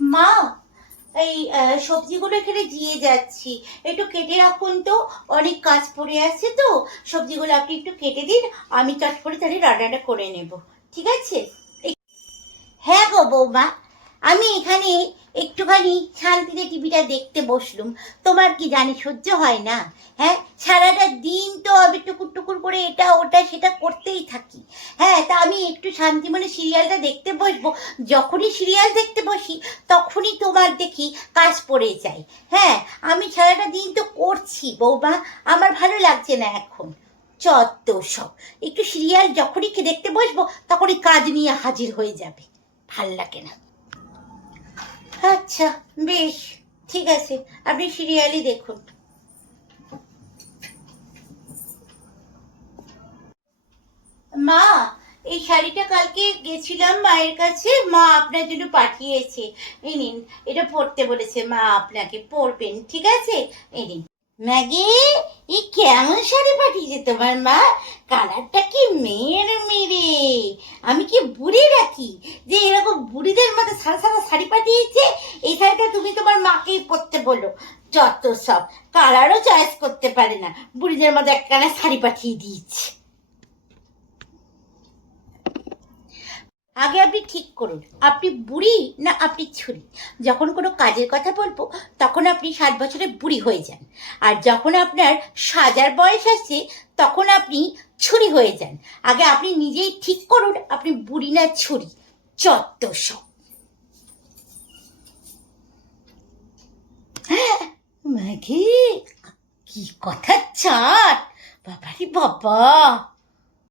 মা, এই সবজিগুলো এখানে দিয়ে যাচ্ছি। একটু কেটে রাখুন তো, অনেক কাজ পড়ে আছে তো। সবজিগুলো আপনি একটু কেটে দিন, আমি চট করে তাহলে রান্নাটা করে নেব। ঠিক আছে? হ্যাঁ গো বৌমা, আমি এখানে একটুখানি শান্তিতে টিভিটা দেখতে বসলুম। তোমার কি জানি সহ্য হয় না হ্যাঁ? সারাটা দিন তো আমি টুকুর টুকুর করে এটা, ওটা, সেটা করতেই থাকি। হ্যাঁ তা আমি একটু শান্তি মনে সিরিয়ালটা দেখতে বসবো। যখনই সিরিয়াল দেখতে বসি, তখনই তোমার দেখি কাজ পড়ে যায়। হ্যাঁ আমি সারাটা দিন তো করছি, বৌমা। আমার ভালো লাগছে না এখন। চত্ব সব। একটু সিরিয়াল যখনই দেখতে বসবো, তখনই কাজ নিয়ে হাজির হয়ে যাবে। ভালো লাগে না। আচ্ছা বেশ, ঠিক আছে। আপনি সিরিয়ালই দেখুন। মা, এই শাড়িটা কালকে গেছিলাম মায়ের কাছে। মা আপনার জন্য পাঠিয়েছে। এই নিন, এটা পরতে বলেছে। মা আপনাকে পরবেন, ঠিক আছে? এই নিন। ম্যাগি, এই কেমন শাড়ি পাঠিয়েছে তোমার মা? কালারটা কি মেয়ের মেরে আমি কি বুড়ি রাখি যে এরকম বুড়িদের মতো সাদা সাদা শাড়ি পাঠিয়েছে, এই শাড়িটা তুমি তোমার মাকেই পরতে বলো। যত সব, কালারও চয়েস করতে পারে না। বুড়িদের মতো একখানা শাড়ি পাঠিয়ে দিয়েছে। আগে আপনি ঠিক করুন, আপনি বুড়ি না আপনি ছুরি। যখন কোনো কাজের কথা বলব, তখন আপনি ষাট বছরে বুড়ি হয়ে যান। আর যখন আপনার সাজার বয়স আসছে, তখন আপনি ছুরি হয়ে যান। আগে আপনি নিজেই ঠিক করুন, আপনি বুড়ি না ছুরি। চত্ব সব। কি কথা চাট। বাবারি বাবা।